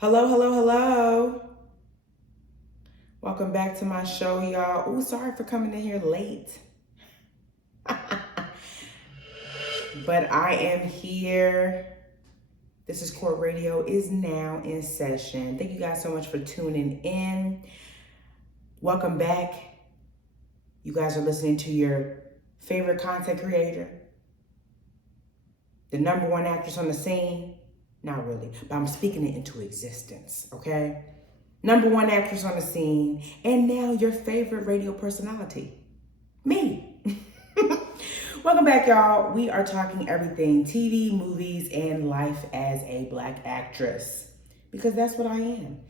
Hello, hello, hello. Welcome back to my show, y'all. Ooh, sorry for coming in here late. But I am here. This is Court Radio is now in session. Thank you guys so much for tuning in. Welcome back. You guys are listening to your favorite content creator, the number one actress on the scene. Not really, but I'm speaking it into existence, okay? Number one actress on the scene, and now your favorite radio personality, me. Welcome back, y'all. We are talking everything TV, movies, and life as a Black actress, because that's what I am.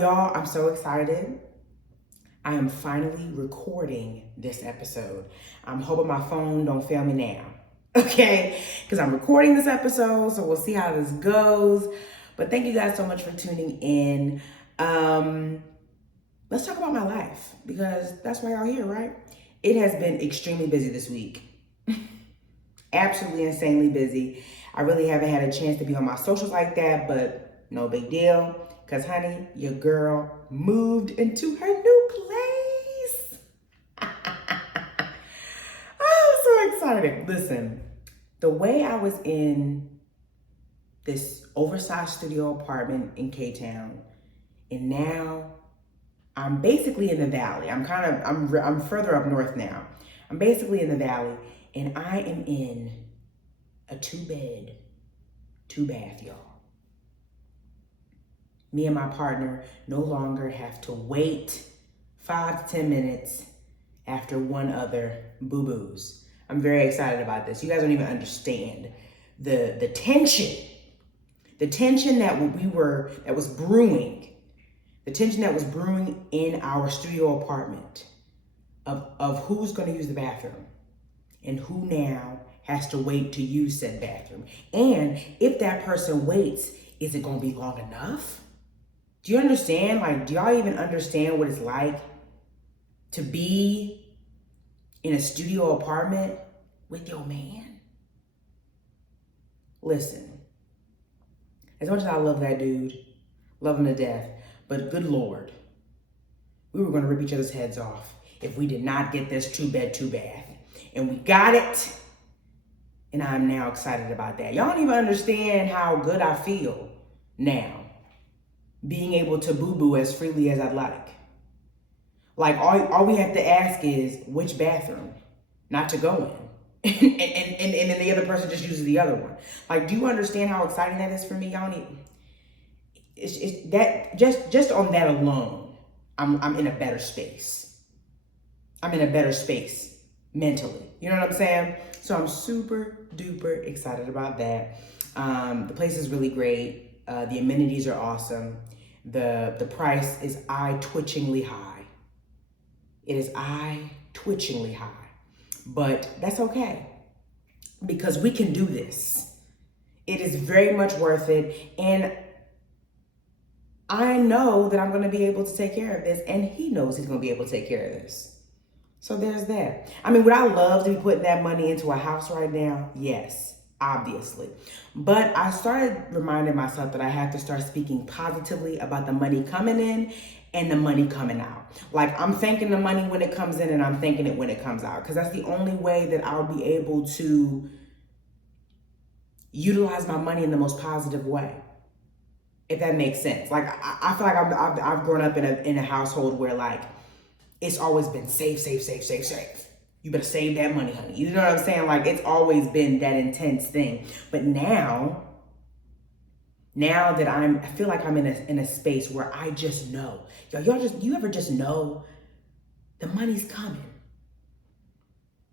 Y'all, I'm so excited. I am finally recording this episode. I'm hoping my phone don't fail me now, okay? Because I'm recording this episode, so we'll see how this goes. But thank you guys so much for tuning in. Let's talk about my life, because that's why y'all here, right? It has been extremely busy this week. Absolutely insanely busy. I really haven't had a chance to be on my socials like that, but no big deal, because honey, your girl moved into her new place. Oh, I'm so excited. Listen, the way I was in this oversized studio apartment in K-Town, and now I'm basically in the valley. I'm further up north now. I'm basically in the valley, and I am in a 2-bed, 2-bath, y'all. Me and my partner no longer have to wait 5 to 10 minutes after one other boo-boos. I'm very excited about this. You guys don't even understand the tension that was brewing. The tension that was brewing in our studio apartment of who's going to use the bathroom and who now has to wait to use said bathroom. And if that person waits, is it going to be long enough? Do you understand? Like, do y'all even understand what it's like to be in a studio apartment with your man? Listen, as much as I love that dude, love him to death, but good Lord, we were going to rip each other's heads off if we did not get this 2-bed, 2-bath. And we got it. And I'm now excited about that. Y'all don't even understand how good I feel now, being able to boo-boo as freely as I'd like. Like, all we have to ask is which bathroom not to go in. and then the other person just uses the other one. Like, do you understand how exciting that is for me? Y'all need... It's that just on that alone, I'm in a better space. I'm in a better space mentally. You know what I'm saying? So I'm super duper excited about that. The place is really great. The amenities are awesome. The price is eye-twitchingly high. It is eye-twitchingly high, but that's okay, because we can do this. It is very much worth it, and I know that I'm going to be able to take care of this, and he knows he's going to be able to take care of this. So there's that. I mean, would I love to be putting that money into a house right now? Yes, obviously. But I started reminding myself that I have to start speaking positively about the money coming in and the money coming out. Like, I'm thanking the money when it comes in, and I'm thanking it when it comes out, because that's the only way that I'll be able to utilize my money in the most positive way. If that makes sense. Like, I feel like I've grown up in a household where, like, it's always been save. You better save that money, honey. You know what I'm saying? Like, it's always been that intense thing. But now that I feel like I'm in a space where I just know. You ever just know the money's coming?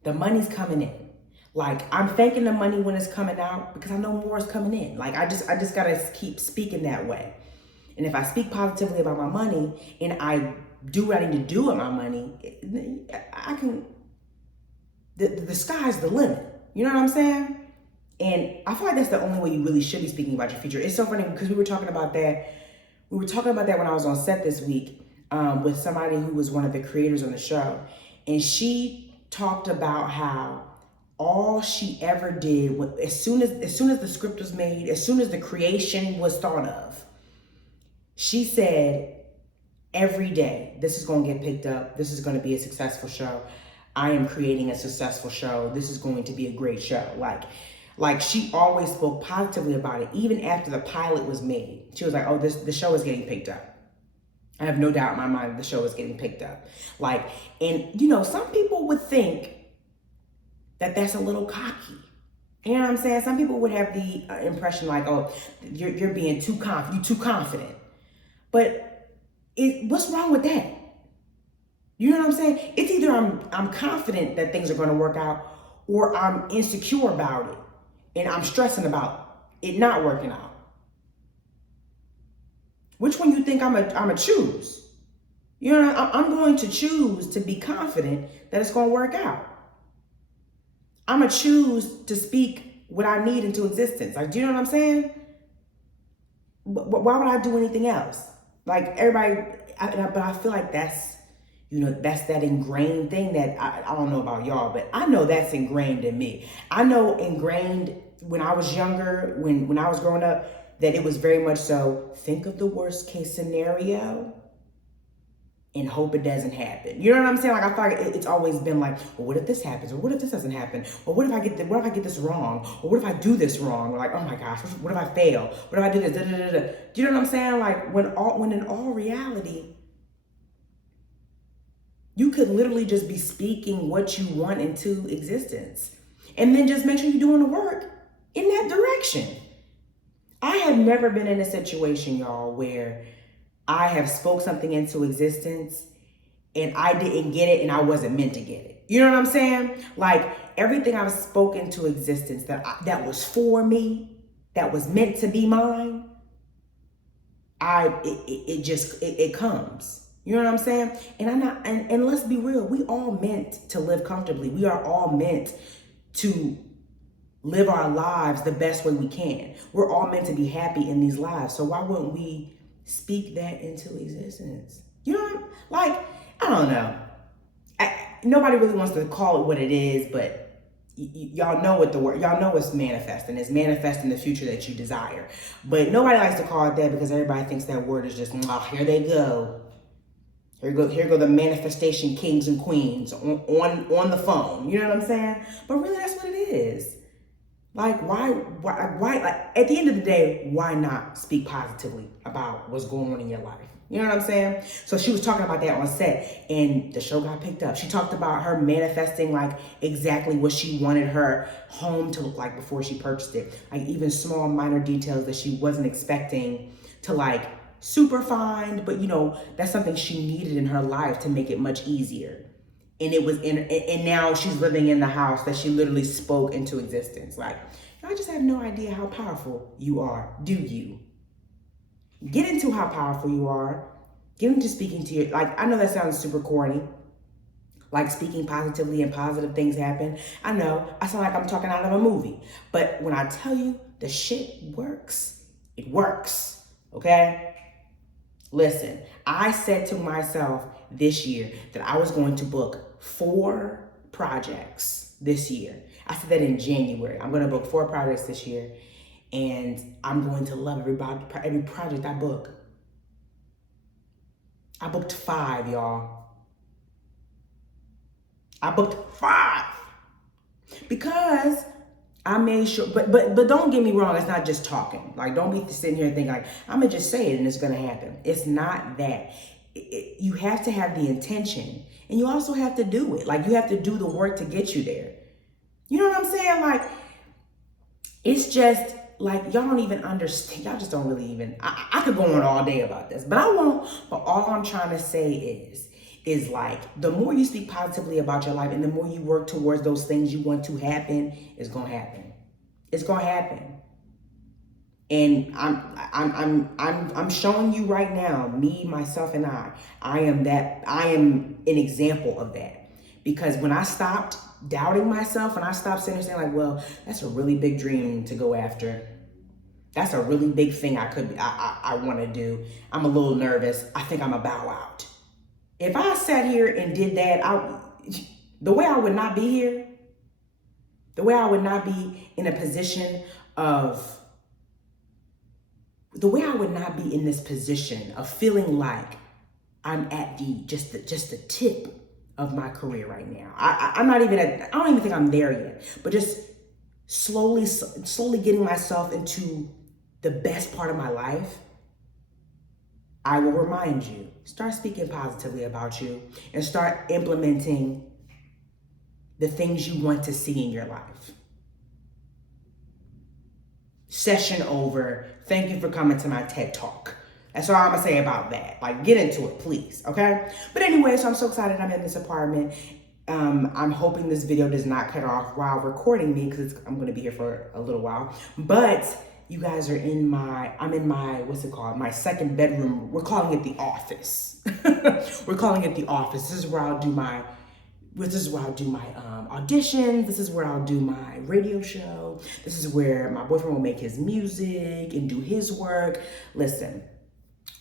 The money's coming in. Like, I'm thanking the money when it's coming out, because I know more is coming in. Like, I just gotta keep speaking that way. And if I speak positively about my money, and I do what I need to do with my money, I can, the sky's the limit. You know what I'm saying? And I feel like that's the only way you really should be speaking about your future. It's so funny, because we were talking about that when I was on set this week with somebody who was one of the creators on the show. And she talked about how all she ever did, as soon as the script was made, as soon as the creation was thought of, She said, every day, this is going to get picked up. This is going to be a successful show. I am creating a successful show. This is going to be a great show. Like she always spoke positively about it. Even after the pilot was made, she was like, oh, the show is getting picked up. I have no doubt in my mind the show is getting picked up. Like, and you know, some people would think that that's a little cocky. You know what I'm saying? Some people would have the impression like, oh, you're being too confident. You're too confident. But what's wrong with that? You know what I'm saying? It's either I'm confident that things are going to work out, or I'm insecure about it and I'm stressing about it not working out. Which one you think I'm a choose? You know, I'm going to choose to be confident that it's going to work out. I'm going to choose to speak what I need into existence. Like, do you know what I'm saying? Why would I do anything else? Like everybody, but I feel like that's, you know, that's that ingrained thing that I don't know about y'all, but I know that's ingrained in me. I know ingrained when I was younger, when I was growing up, that it was very much so, think of the worst case scenario and hope it doesn't happen. You know what I'm saying? Like I feel like it's always been like, well, what if this happens? Or what if this doesn't happen? Or what if I get this wrong? Or what if I do this wrong? Or like, oh my gosh, what if I fail? What if I do this? Da, da, da, da. Do you know what I'm saying? Like when in all reality, you could literally just be speaking what you want into existence. And then just make sure you're doing the work in that direction. I have never been in a situation, y'all, where I have spoke something into existence and I didn't get it and I wasn't meant to get it. You know what I'm saying? Like everything I've spoken to existence that was for me, that was meant to be mine, it comes. You know what I'm saying? And let's be real, we all meant to live comfortably. We are all meant to live our lives the best way we can. We're all meant to be happy in these lives. So why wouldn't we speak that into existence? You know, like, I don't know. Nobody really wants to call it what it is, but y'all know what the word, y'all know it's manifesting. It's manifesting the future that you desire. But nobody likes to call it that because everybody thinks that word is just, oh, here they go. Here go the manifestation kings and queens on the phone. You know what I'm saying? But really, that's what it is. Like, why, like, at the end of the day, why not speak positively about what's going on in your life? You know what I'm saying? So she was talking about that on set and the show got picked up. She talked about her manifesting like exactly what she wanted her home to look like before she purchased it. Like even small minor details that she wasn't expecting to like super find, but you know, that's something she needed in her life to make it much easier. And it was and now she's living in the house that she literally spoke into existence. Like, I just have no idea how powerful you are. Do you? Get into how powerful you are. Get into speaking to your, like, I know that sounds super corny. Like speaking positively and positive things happen. I know, I sound like I'm talking out of a movie. But when I tell you the shit works, it works. Okay? Listen, I said to myself this year that I was going to book 4 projects this year. I said that in January. I'm going to book 4 projects this year, and I'm going to love every project I book. I booked 5, y'all. I booked 5 because I made sure, but don't get me wrong, it's not just talking. Like, don't be sitting here thinking like, I'm gonna just say it and it's gonna happen. It's not that. You have to have the intention and you also have to do it. Like, you have to do the work to get you there. You know what I'm saying? Like, it's just like, y'all don't even understand. Y'all just don't really even, I could go on all day about this, but I won't. But all I'm trying to say is like, the more you speak positively about your life and the more you work towards those things you want to happen, it's gonna happen. It's gonna happen. And I'm showing you right now, me, myself, and I am an example of that. Because when I stopped doubting myself and I stopped sitting there saying like, well, that's a really big dream to go after. That's a really big thing I want to do. I'm a little nervous. I think I'm a bow out. If I sat here and did that, the way I would not be here, the way I would not be in a position of the way I would not be in this position of feeling like I'm at just the tip of my career right now. I'm not even I don't even think I'm there yet, but just slowly getting myself into the best part of my life. I will remind you, start speaking positively about you and start implementing the things you want to see in your life. Session over. Thank you for coming to my TED Talk. That's all I'm gonna say about that. Like, get into it, please, okay? But anyway, so I'm so excited I'm in this apartment. I'm hoping this video does not cut off while recording me because I'm gonna be here for a little while. But you guys are I'm in my, what's it called? My second bedroom. We're calling it the office. We're calling it the office. This is where I'll do my auditions. This is where I'll do my radio show. This is where my boyfriend will make his music and do his work. Listen,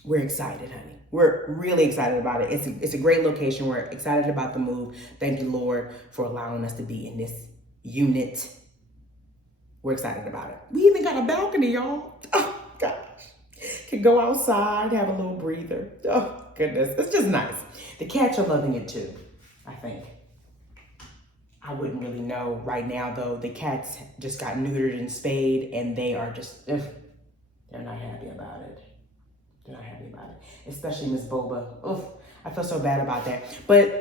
we're excited, honey. We're really excited about it. It's a great location. We're excited about the move. Thank you, Lord, for allowing us to be in this unit. We're excited about it. We even got a balcony, y'all. Oh, gosh. Can go outside, have a little breather. Oh, goodness. It's just nice. The cats are loving it, too, I think. I wouldn't really know right now, though. The cats just got neutered and spayed, and they are just, they're not happy about it. They're not happy about it, especially Miss Boba. Oof, I feel so bad about that. But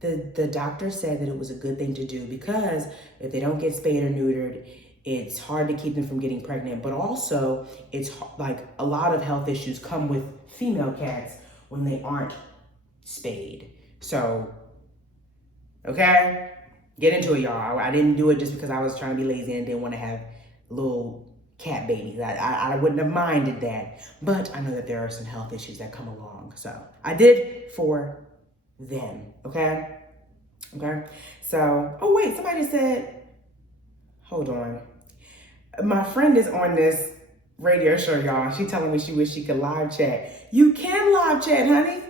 the doctor said that it was a good thing to do because if they don't get spayed or neutered, it's hard to keep them from getting pregnant. But also, it's like a lot of health issues come with female cats when they aren't spayed. So, okay, get into it, y'all. I didn't do it just because I was trying to be lazy and didn't want to have little cat babies. I wouldn't have minded that, but I know that there are some health issues that come along. So I did for them, okay? Okay, so, oh wait, somebody said, hold on. My friend is on this radio show, y'all. She telling me she wish she could live chat. You can live chat, honey.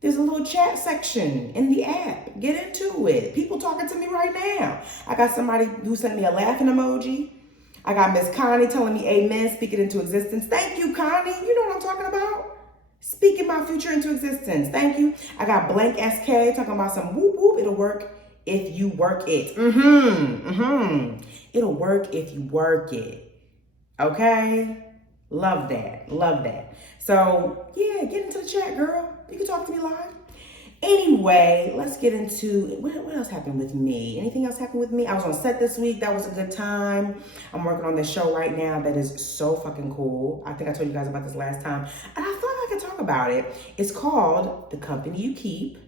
There's a little chat section in the app. Get into it. People talking to me right now. I got somebody who sent me a laughing emoji. I got Miss Connie telling me amen, speak it into existence. Thank you, Connie. You know what I'm talking about? Speaking my future into existence. Thank you. I got Blank SK talking about some whoop whoop. It'll work if you work it. It'll work if you work it. Okay? Love that. Love that. So, yeah, get into the chat, girl. You can talk to me live. Anyway, let's get into, what else happened with me? Anything else happened with me? I was on set this week. That was a good time. I'm working on this show right now that is so fucking cool. I think I told you guys about this last time. And I thought I could talk about it. It's called The Company You Keep.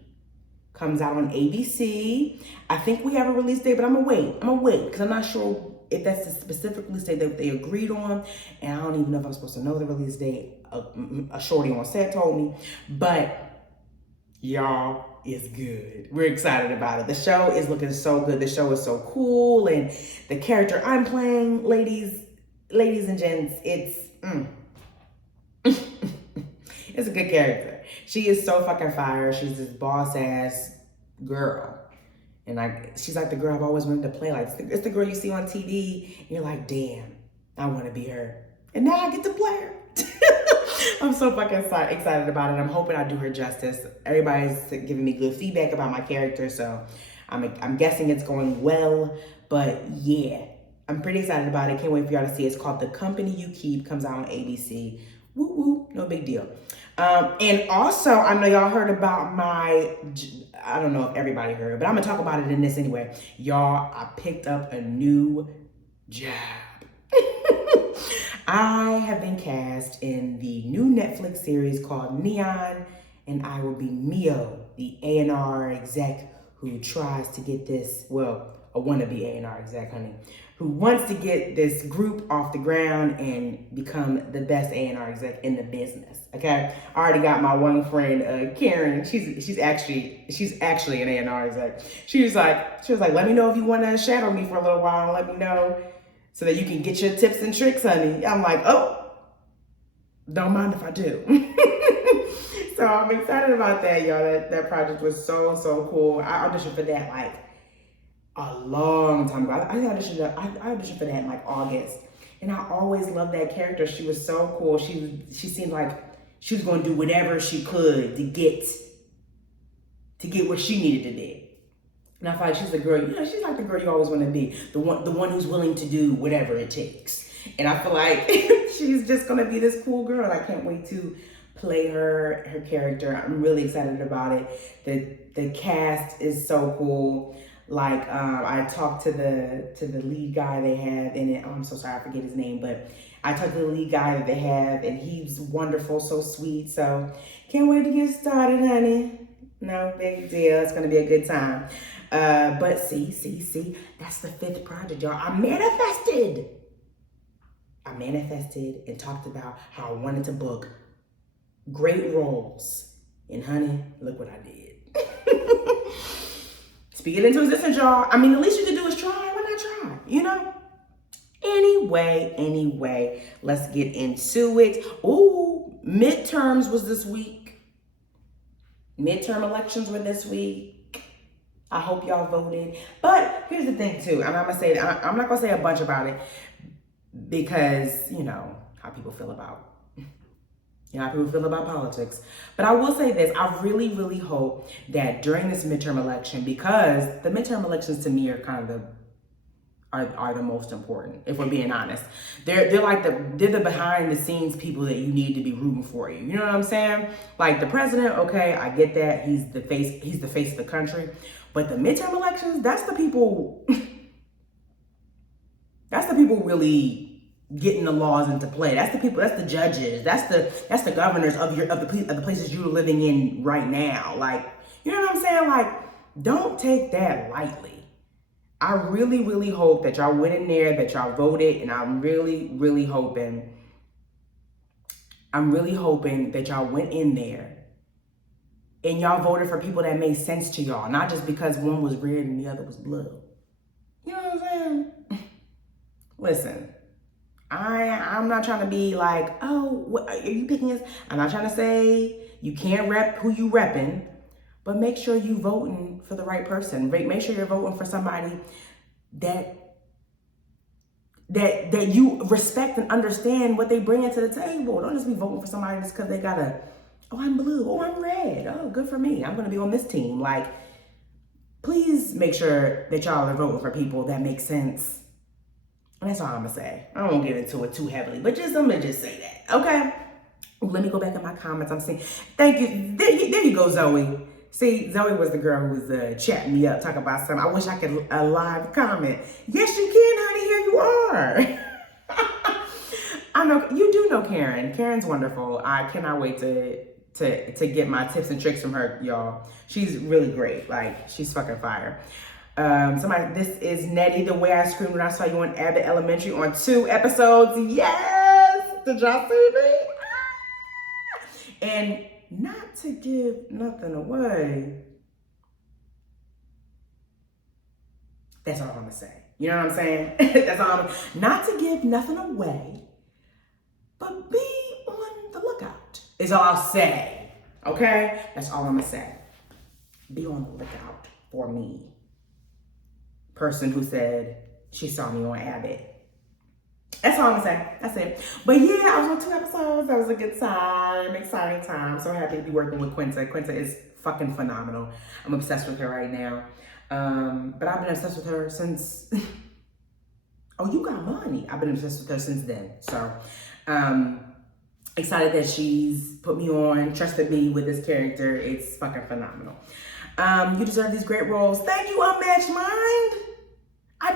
Comes out on ABC. I think we have a release date, but I'm gonna wait because I'm not sure if that's the specific release date that they agreed on. And I don't even know if I'm supposed to know the release date. A shorty on set told me. But y'all, it's good. We're excited about it. The show is looking so good. The show is so cool. And the character I'm playing, ladies and gents, it's it's a good character. She is so fucking fire. She's this boss ass girl. And she's like the girl I've always wanted to play. Like, it's the girl you see on TV. And you're like, damn, I want to be her. And now I get to play her. I'm so fucking excited about it. I'm hoping I do her justice. Everybody's giving me good feedback about my character, so I'm guessing it's going well. But yeah, I'm pretty excited about it. Can't wait for y'all to see it. It's called The Company You Keep. Comes out on ABC. Woo woo, no big deal. And also, I know y'all heard about I don't know if everybody heard, but I'm gonna talk about it in this anyway. Y'all, I picked up a new job. I have been cast in the new Netflix series called Neon, and I will be Mio, the A&R exec who tries to get this, well, a wannabe A&R exec, honey, who wants to get this group off the ground and become the best A&R exec in the business, okay? I already got my one friend, Karen. She's actually an A&R exec. She was like, let me know if you want to shadow me for a little while and let me know so that you can get your tips and tricks, honey. I'm like, oh, don't mind if I do. So I'm excited about that, y'all. That project was so cool. I auditioned for that like a long time ago. I auditioned for that in like August. And I always loved that character. She was so cool. She seemed like she was going to do whatever she could to get where she needed to be. And I feel like she's the girl, she's like the girl you always want to be. The one who's willing to do whatever it takes. And I feel like she's just going to be this cool girl. I can't wait to play her character. I'm really excited about it. The cast is so cool. Like I talked to the lead guy they have in it. Oh, I'm so sorry, I forget his name, but I talked to the lead guy that they have, and he's wonderful, so sweet. So can't wait to get started, honey. No big deal. It's gonna be a good time. But see, that's the 5th project, y'all. I manifested and talked about how I wanted to book great roles. And honey, look what I did. Speak it into existence, y'all. I mean, the least you can do is try. Why not try? You know? Anyway, let's get into it. Ooh, midterms was this week. Midterm elections were this week. I hope y'all voted. But here's the thing, too. I'm not going to say a bunch about it because, you know, how people feel about politics. But I will say this, I really, really hope that during this midterm election, because the midterm elections to me are kind of are the most important, if we're being honest. They're the behind the scenes people that you need to be rooting for you. You know what I'm saying? Like the president, okay, I get that. He's the face of the country. But the midterm elections, that's the people really getting the laws into play. That's the people, that's the judges, that's the governors of the places you're living in right now. Like, you know what I'm saying? Like, don't take that lightly. I really, really hope that y'all went in there, that y'all voted, and I'm really, really hoping that y'all went in there and y'all voted for people that made sense to y'all, not just because one was red and the other was blue. You know what I'm saying? Listen, I'm not trying to be like, oh, what, are you picking us? I'm not trying to say you can't rep who you repping, but make sure you voting for the right person. Make sure you're voting for somebody that you respect and understand what they bring into the table. Don't just be voting for somebody just because they got oh, I'm blue, oh, I'm red, oh, good for me, I'm gonna be on this team. Like, please make sure that y'all are voting for people that make sense. And that's all I'm gonna say. I won't get into it too heavily, but I'm gonna just say that, okay? Let me go back in my comments. I'm saying, thank you. There you go, Zoe. See, Zoe was the girl who was chatting me up, talking about something. I wish I could live comment. Yes, you can, honey. Here you are. I know you do know Karen. Karen's wonderful. I cannot wait to get my tips and tricks from her, y'all. She's really great. Like, she's fucking fire. This is Nettie, the way I screamed when I saw you on Abbott Elementary on 2 episodes. Yes! Did y'all see me? And not to give nothing away. That's all I'm gonna say. You know what I'm saying? That's all not to give nothing away, but be on the lookout is all I'll say. Okay? That's all I'm gonna say. Be on the lookout for me. Person who said she saw me on Abbott. That's all I'm gonna say. That's it. But yeah, I was on 2 episodes. That was a good time, exciting time. So happy to be working with Quinta. Quinta is fucking phenomenal. I'm obsessed with her right now. But I've been obsessed with her since. Oh, you got money. I've been obsessed with her since then. So excited that she's put me on, trusted me with this character. It's fucking phenomenal. You deserve these great roles. Thank you, Unmatched Mind. I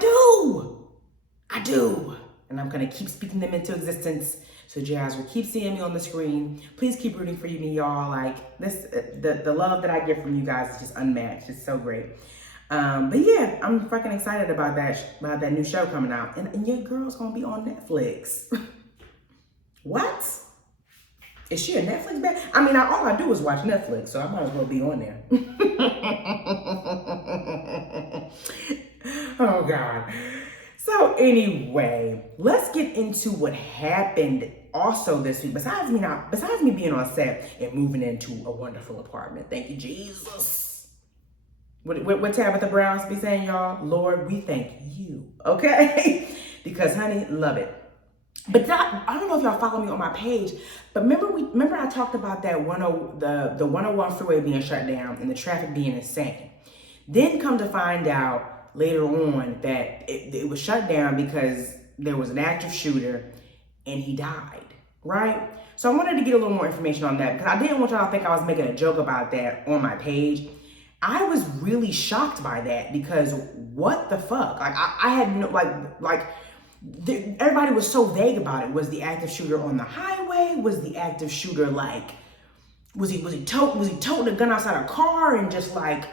do. And I'm gonna keep speaking them into existence so you guys will keep seeing me on the screen. Please keep rooting for me, y'all. Like this, the love that I get from you guys is just unmatched. It's so great. But yeah, I'm fucking excited about that new show coming out. And your girl's gonna be on Netflix. What? Is she a Netflix babe? I mean, all I do is watch Netflix, so I might as well be on there. Oh God. So anyway, let's get into what happened also this week. Besides me being on set and moving into a wonderful apartment. Thank you, Jesus. What Tabitha Brown be saying, y'all? Lord, we thank you. Okay? Because honey, love it. But I don't know if y'all follow me on my page, but remember I talked about that the 101 freeway being shut down and the traffic being insane. Then come to find out later on that it was shut down because there was an active shooter and he died, right? So I wanted to get a little more information on that because I didn't want y'all to think I was making a joke about that on my page. I was really shocked by that because what the fuck? Like I had no everybody was so vague about it. Was the active shooter on the highway? Was the active shooter like was he toting a gun outside a car and just like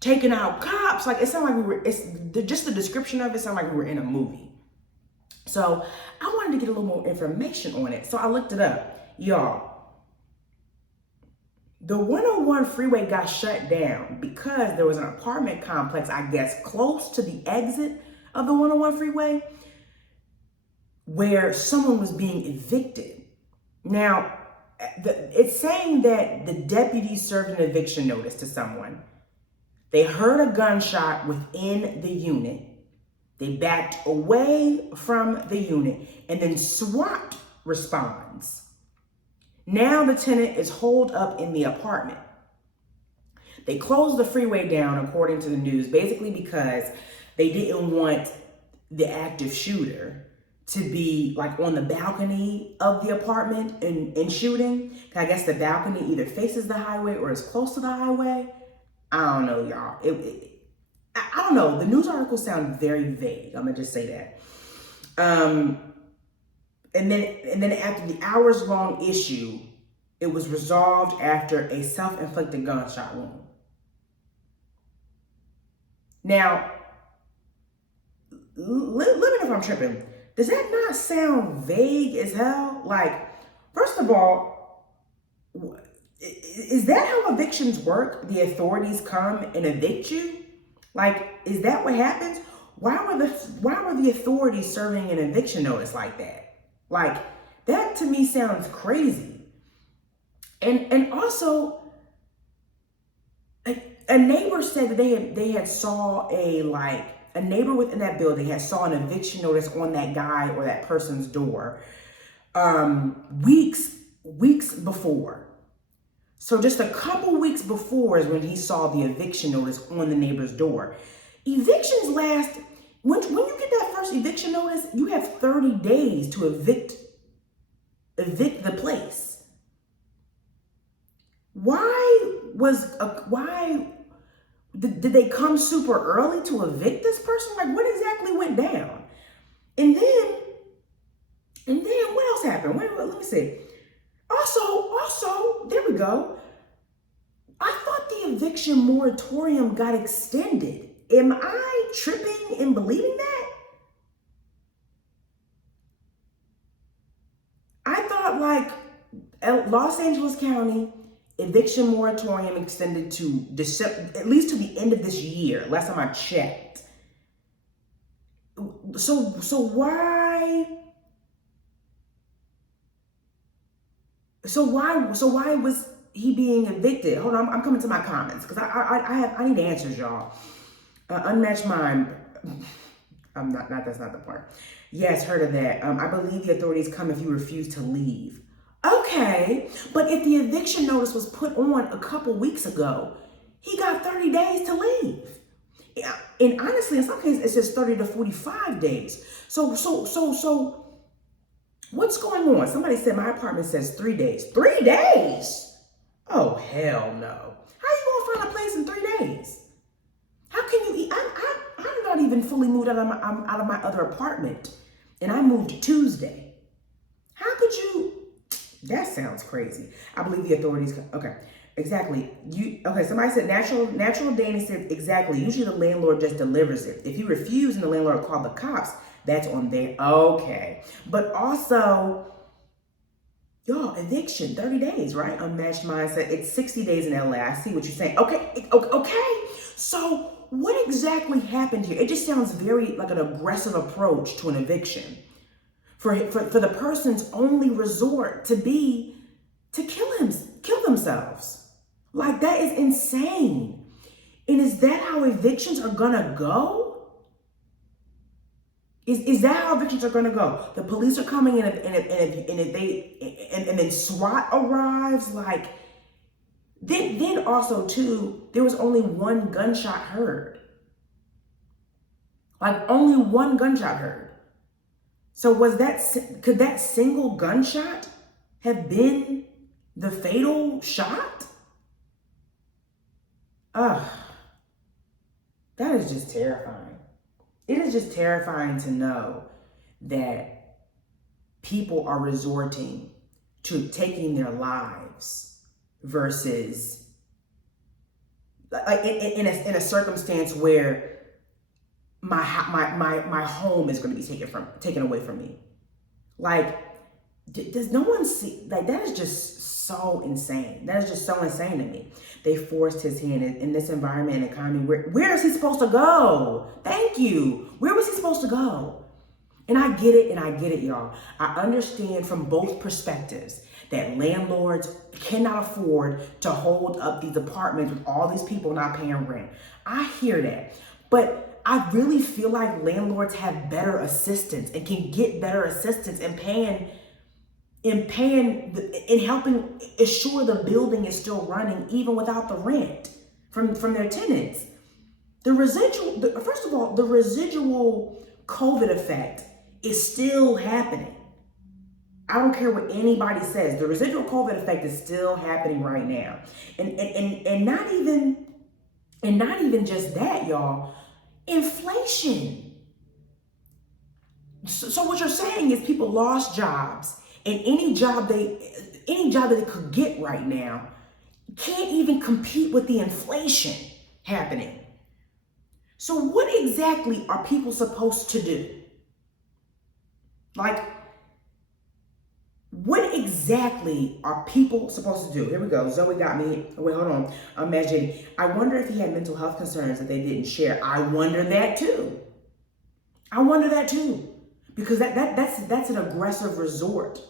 taking out cops? Like it sounded like just the description of it sounded like we were in a movie. So I wanted to get a little more information on it. So I looked it up. Y'all, the 101 freeway got shut down because there was an apartment complex, I guess, close to the exit of the 101 freeway where someone was being evicted. Now, it's saying that the deputies served an eviction notice to someone. They heard a gunshot within the unit. They backed away from the unit, and then SWAT responds. Now the tenant is holed up in the apartment. They closed the freeway down, according to the news, basically because they didn't want the active shooter to be like on the balcony of the apartment and shooting. I guess the balcony either faces the highway or is close to the highway. I don't know, y'all. I don't know. The news articles sound very vague. I'm gonna just say that. And then after the hours-long issue, it was resolved after a self-inflicted gunshot wound. Now, let me know if I'm tripping. Does that not sound vague as hell? Like, first of all, is that how evictions work? The authorities come and evict you? Like, is that what happens? Why were the authorities serving an eviction notice like that? Like, that to me sounds crazy. And also, a neighbor said that they had saw a neighbor within that building had saw an eviction notice on that guy or that person's door weeks before. So just a couple weeks before is when he saw the eviction notice on the neighbor's door. Evictions last, when you get that first eviction notice, you have 30 days to evict the place. Why did they come super early to evict this person? Like, what exactly went down? And then what else happened? Wait, let me see. Also, there we go. I thought the eviction moratorium got extended. Am I tripping in believing that? I thought like Los Angeles County eviction moratorium extended to December, at least to the end of this year. Last time I checked. So why was he being evicted? Hold on, I'm coming to my comments because I need answers, y'all. Unmatched mind. That's not the part. Yes, heard of that. I believe the authorities come if you refuse to leave. Okay, but if the eviction notice was put on a couple weeks ago, he got 30 days to leave. And honestly, in some cases, it says 30 to 45 days. So what's going on? Somebody said my apartment says 3 days. 3 days? Oh, hell no. How you gonna find a place in 3 days? How can you eat? I'm not even fully moved out of my other apartment, and I moved Tuesday. How could you? That sounds crazy. I believe the authorities. Okay, exactly. Somebody said natural Danny said exactly. Usually the landlord just delivers it. If you refuse and the landlord called the cops, that's on there. Okay, but also, y'all, eviction 30 days, right? Unmatched mindset. It's 60 days in LA. I see what you're saying. Okay. So what exactly happened here? It just sounds very like an aggressive approach to an eviction. For the person's only resort to be to kill themselves. Like, that is insane. And is that how evictions are gonna go? Is that how evictions are going to go? The police are coming in, and then SWAT arrives. Like, then also too, there was only one gunshot heard. Like, only one gunshot heard. So could that single gunshot have been the fatal shot? Ugh, that is just terrifying. It is just terrifying to know that people are resorting to taking their lives versus like in a circumstance where my home is going to be taken away from me. Like, does no one see? Like, that is just so insane. That is just so insane to me. They forced his hand in this environment and economy. Where is he supposed to go? Thank you. Where was he supposed to go? And I get it, y'all. I understand from both perspectives that landlords cannot afford to hold up these apartments with all these people not paying rent. I hear that. But I really feel like landlords have better assistance and can get better assistance in helping assure the building is still running even without the rent from their tenants. First of all, the residual COVID effect is still happening. I don't care what anybody says. The residual COVID effect is still happening right now. And not even just that, y'all. Inflation. So what you're saying is people lost jobs, and any job that they could get right now can't even compete with the inflation happening. So what exactly are people supposed to do? Like, what exactly are people supposed to do? Here we go. Zoe got me. Wait, hold on. I'm imagining. I wonder if he had mental health concerns that they didn't share. I wonder that too. Because that's an aggressive resort.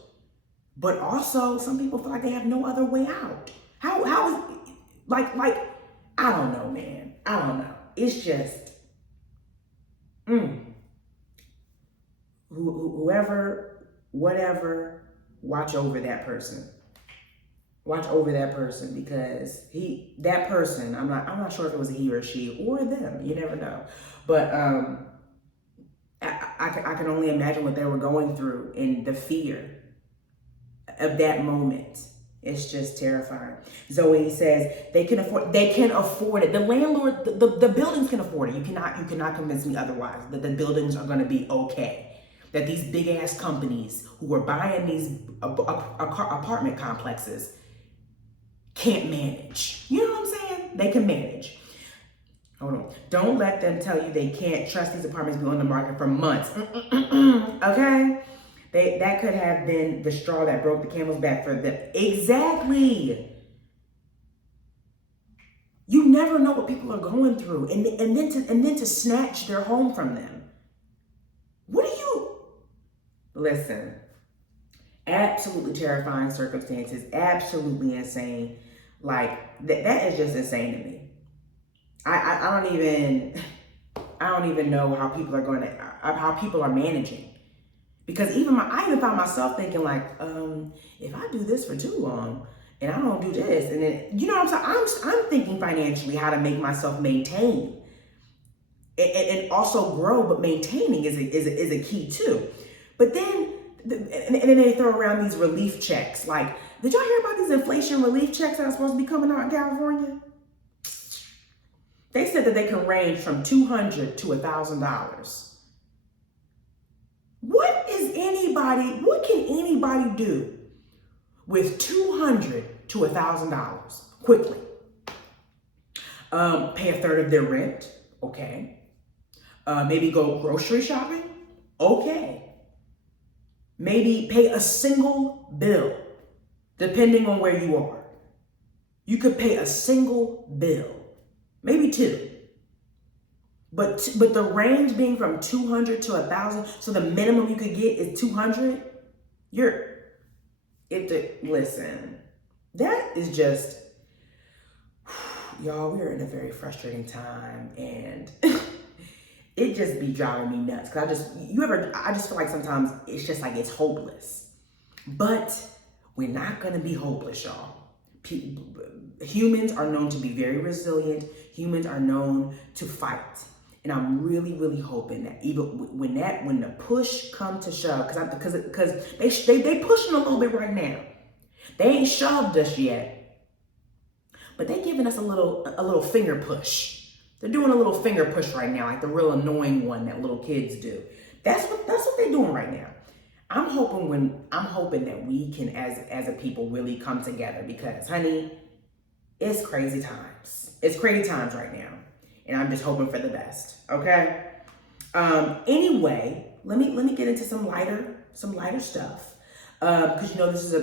But also, some people feel like they have no other way out. How is, like, I don't know, man. I don't know. It's just, whoever, whatever, watch over that person. Watch over that person, because that person, I'm not sure if it was a he or a she or them. You never know. But I can only imagine what they were going through and the fear of that moment. It's just terrifying. Zoe says they can afford it. The landlord, the buildings can afford it. You cannot convince me otherwise that the buildings are going to be okay. That these big ass companies who are buying these apartment complexes can't manage. You know what I'm saying? They can manage. Hold on. Don't let them tell you they can't trust these apartments be on the market for months. Okay? That could have been the straw that broke the camel's back for them. Exactly. You never know what people are going through, and then to snatch their home from them. What do you? Listen. Absolutely terrifying circumstances. Absolutely insane. Like that is just insane to me. I don't even know how people are managing. Because I even found myself thinking like, if I do this for too long and I don't do this, and then, you know what I'm saying? I'm thinking financially how to make myself maintain and also grow, but maintaining is a key too. But then, and then they throw around these relief checks. Like, did y'all hear about these inflation relief checks that are supposed to be coming out in California? They said that they can range from $200 to $1,000. What can anybody do with $200 to $1,000 quickly? Pay a third of their rent, okay. Maybe go grocery shopping, okay. Maybe pay a single bill, depending on where you are. You could pay a single bill, maybe two. But the range being from 200 to 1,000, so the minimum you could get is 200. Listen, that is just, y'all, we are in a very frustrating time, and it just be driving me nuts. Cause I just feel like sometimes it's just like it's hopeless. But we're not gonna be hopeless, y'all. Humans are known to be very resilient. Humans are known to fight. And I'm really, really hoping that even when the push comes to shove, because they pushing a little bit right now. They ain't shoved us yet, but they giving us a little finger push. They're doing a little finger push right now, like the real annoying one that little kids do. That's what they're doing right now. I'm hoping that we can, as a people, really come together, because, honey, it's crazy times. It's crazy times right now, and I'm just hoping for the best. Okay. Anyway, let me get into some lighter stuff. Because this is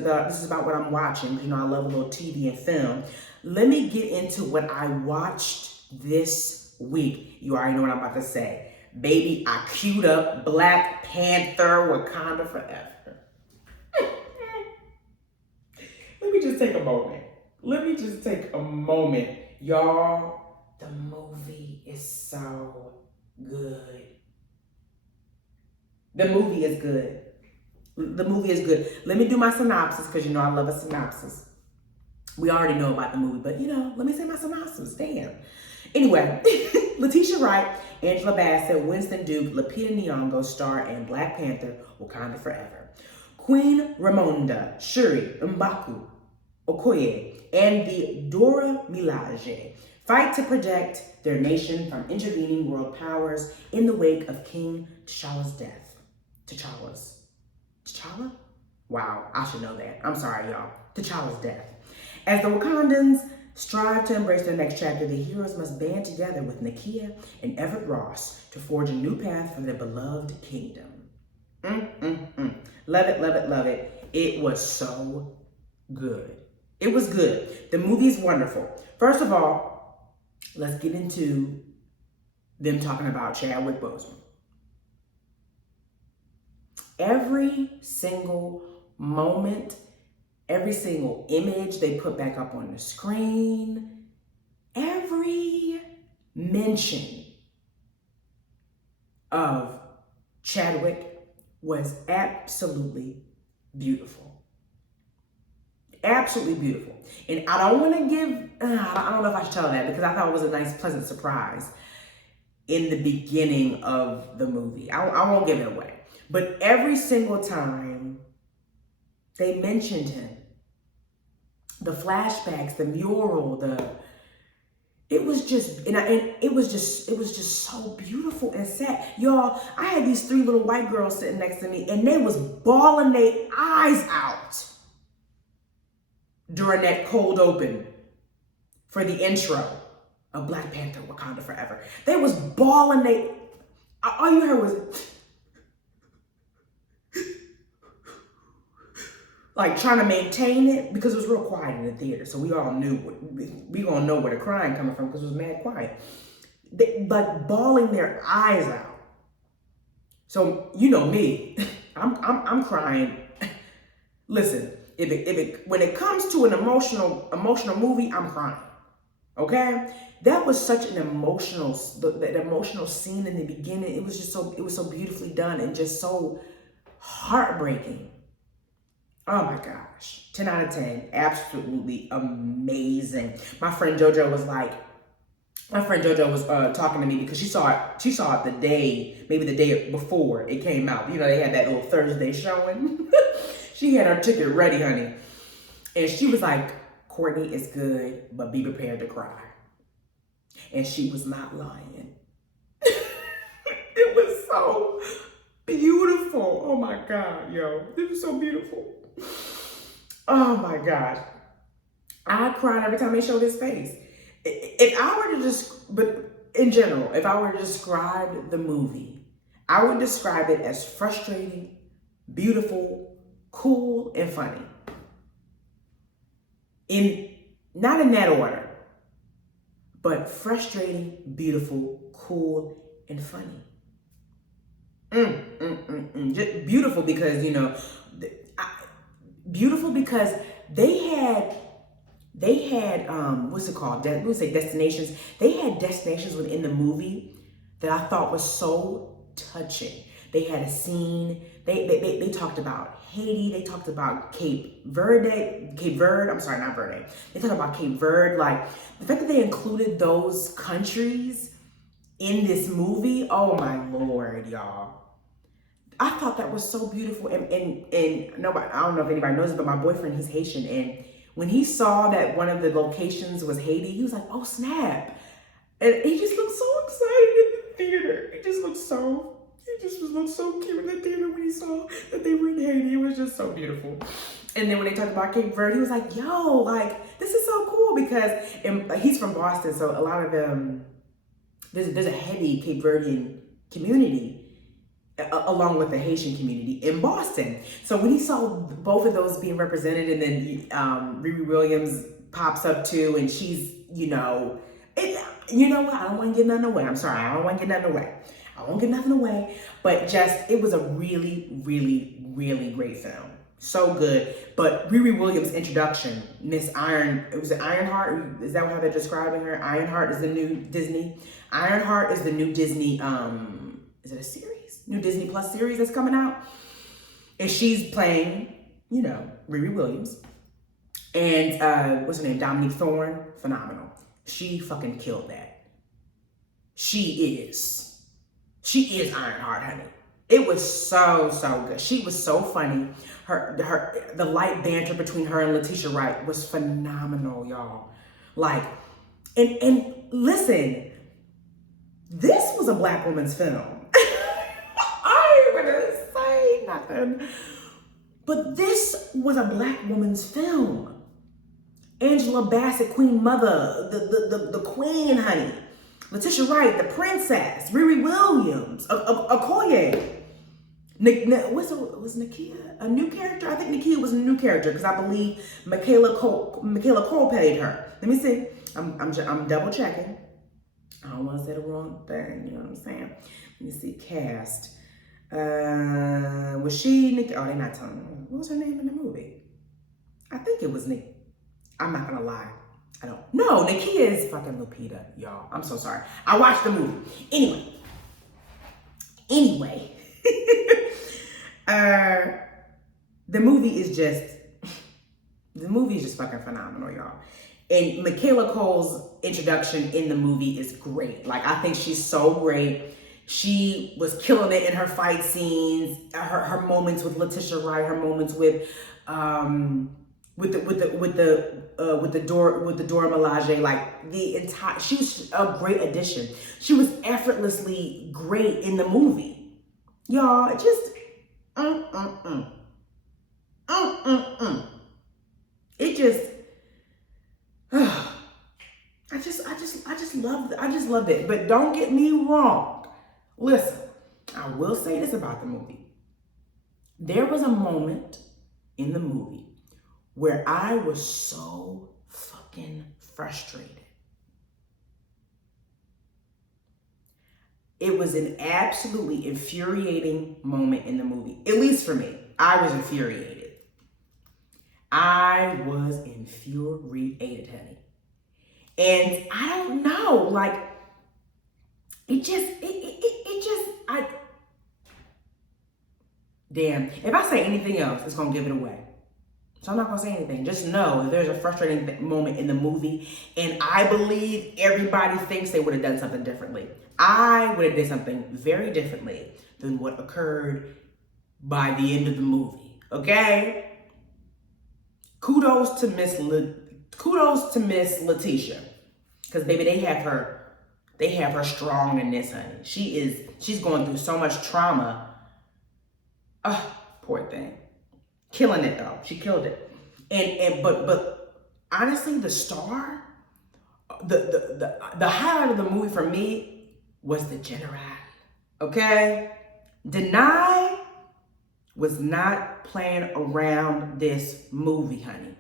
about what I'm watching. Because I love a little TV and film. Let me get into what I watched this week. You already know what I'm about to say. Baby, I queued up Black Panther Wakanda Forever. Let me just take a moment. Y'all, the movie is so good. The movie is good. Let me do my synopsis, because I love a synopsis. We already know about the movie, but let me say my synopsis. Damn. Anyway, Letitia Wright, Angela Bassett, Winston Duke, Lupita Nyong'o star in Black Panther: Wakanda Forever. Queen Ramonda, Shuri M'Baku Okoye, and the Dora Milaje fight to protect their nation from intervening world powers in the wake of King T'Challa's death. T'Challa? Wow, I should know that. I'm sorry, y'all. T'Challa's death. As the Wakandans strive to embrace their next chapter, the heroes must band together with Nakia and Everett Ross to forge a new path for their beloved kingdom. Love it, love it, love it. It was so good. It was good. The movie is wonderful. First of all, let's get into them talking about Chadwick Boseman. Every single moment, every single image they put back up on the screen, every mention of Chadwick was absolutely beautiful. Absolutely beautiful. And I don't want to give, I don't know if I should tell that, because I thought it was a nice, pleasant surprise in the beginning of the movie. I won't give it away. But every single time they mentioned him, the flashbacks, the mural, it was just so beautiful and sad. Y'all, I had these 3 little white girls sitting next to me, and they was bawling their eyes out during that cold open for the intro of Black Panther Wakanda Forever. They was bawling all you heard was like trying to maintain it, because it was real quiet in the theater. So we all knew, we gonna know where the crying coming from, because it was mad quiet. But bawling their eyes out. So you know me, I'm crying. Listen, when it comes to an emotional movie, I'm crying. Okay, that was such an emotional scene in the beginning. It was so beautifully done and just so heartbreaking. Oh my gosh, 10 out of 10, absolutely amazing. My friend JoJo was talking to me, because she saw it maybe the day before it came out. They had that little Thursday showing. She had her ticket ready, honey. And she was like, Courtney, it's good, but be prepared to cry. And she was not lying. It was so beautiful. Oh my God, yo. It was so beautiful. Oh my gosh. I cried every time they showed his face. If I were to describe the movie, I would describe it as frustrating, beautiful, cool, and funny. Not in that order, but frustrating, beautiful, cool, and funny. Just beautiful because, beautiful because they had what's it called? We would say destinations. They had destinations within the movie that I thought was so touching. They had a scene, they talked about Haiti, they talked about Cape Verde, I'm sorry, not Verde. They talked about Cape Verde, like the fact that they included those countries in this movie, oh my Lord, y'all. I thought that was so beautiful. And nobody, I don't know if anybody knows it, but my boyfriend, he's Haitian. And when he saw that one of the locations was Haiti, he was like, oh snap. And he just looked so excited in the theater. He just looked so cute in the theater when he saw that they were in Haiti. It was just so beautiful. And then when they talked about Cape Verde, he was like, yo, like, this is so cool because he's from Boston. So a lot of there's a heavy Cape Verdean community along with the Haitian community in Boston. So when he saw both of those being represented, and then Riri Williams pops up too, and she's, you know what? I don't want to get nothing away. I'm sorry. I don't want to get nothing away. I won't get nothing away. But just, it was a really, really, really great film. So good. But Riri Williams' introduction, Miss Ironheart? Is that how they're describing her? Ironheart is the new Disney. Ironheart is the new Disney, is it a series? New Disney Plus series that's coming out. And she's playing, you know, Riri Williams. And what's her name? Dominique Thorne. Phenomenal. She fucking killed that. She is Ironheart, honey. It was so good. She was so funny. The light banter between her and Letitia Wright was phenomenal, y'all. Like, and listen, this was a Black woman's film. I ain't gonna say nothing. But this was a Black woman's film. Angela Bassett, Queen Mother, the Queen, honey. Letitia Wright, the Princess. Riri Williams, Okoye. Was Nakia a new character? I think Nakia was a new character because I believe Michaela Cole played her. Let me see. I'm double checking. I don't want to say the wrong thing. You know what I'm saying? Let me see. Cast. Was she Nakia? Oh, they're not telling me. What was her name in the movie? I think it was Nakia. I'm not gonna lie. I don't. No, Nakia is fucking Lupita, y'all. I'm so sorry. I watched the movie. Anyway. The movie is just fucking phenomenal, y'all. And Michaela Cole's introduction in the movie is great. Like, I think she's so great. She was killing it in her fight scenes, her moments with Letitia Wright, her moments with Dora Milaje, like the entire, she was a great addition. She was effortlessly great in the movie. Y'all, just, It just, I just loved it. But don't get me wrong. Listen, I will say this about the movie. There was a moment in the movie where I was so fucking frustrated. It was an absolutely infuriating moment in the movie. At least for me. I was infuriated. I was infuriated, honey. And I don't know, like, damn, if I say anything else, it's gonna give it away. So I'm not gonna say anything. Just know that there's a frustrating moment in the movie, and I believe everybody thinks they would have done something differently. I would have did something very differently than what occurred by the end of the movie. Okay? Kudos to Miss Letitia, because baby, they have her strong in this, honey. She's going through so much trauma. Poor thing. Killing it though. She killed it. But honestly, the star, the highlight of the movie for me was the general. Okay? Denai was not playing around this movie, honey.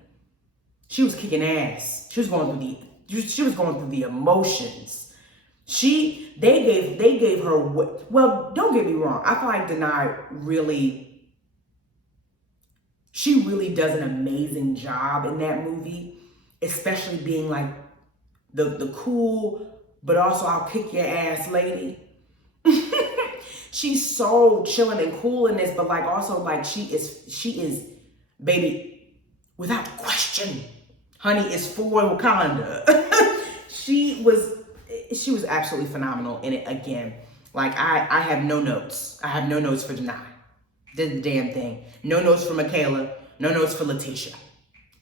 She was kicking ass. She was going through the emotions. They gave her what, well, don't get me wrong. I feel like Denai she really does an amazing job in that movie, especially being like the cool, but also I'll kick your ass lady. She's so chilling and cool in this, but like also like she is, baby, without question, honey is for Wakanda. she was absolutely phenomenal in it again. Like I have no notes. I have no notes for Denai. Did the damn thing. No notes for Michaela. No notes for Letitia.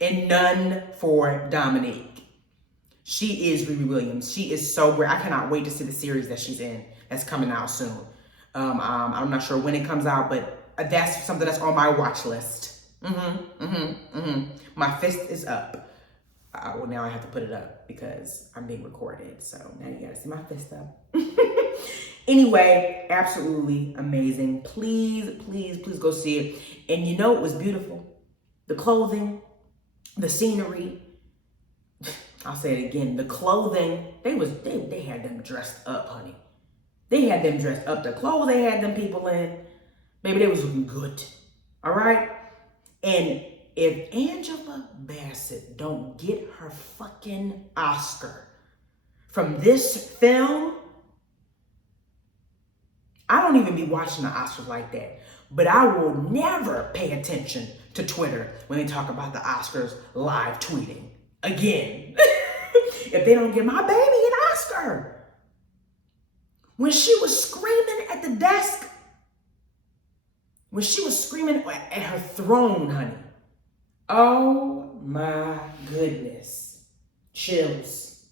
And none for Dominique. She is Riri Williams. She is so great. I cannot wait to see the series that she's in. That's coming out soon. I'm not sure when it comes out, but that's something that's on my watch list. My fist is up. Well, now I have to put it up because I'm being recorded. So now you gotta see my fist up. Anyway, absolutely amazing. Please, please, please go see it. And you know it was beautiful. The clothing, the scenery. I'll say it again. The clothing, they had them dressed up, honey. They had them dressed up. The clothes they had them people in, baby, they was looking good. All right? And if Angela Bassett don't get her fucking Oscar from this film, I don't even be watching the Oscars like that. But I will never pay attention to Twitter when they talk about the Oscars live tweeting again. If they don't give my baby an Oscar. When she was screaming at the desk, when she was screaming at her throne, honey. Oh my goodness. Chills.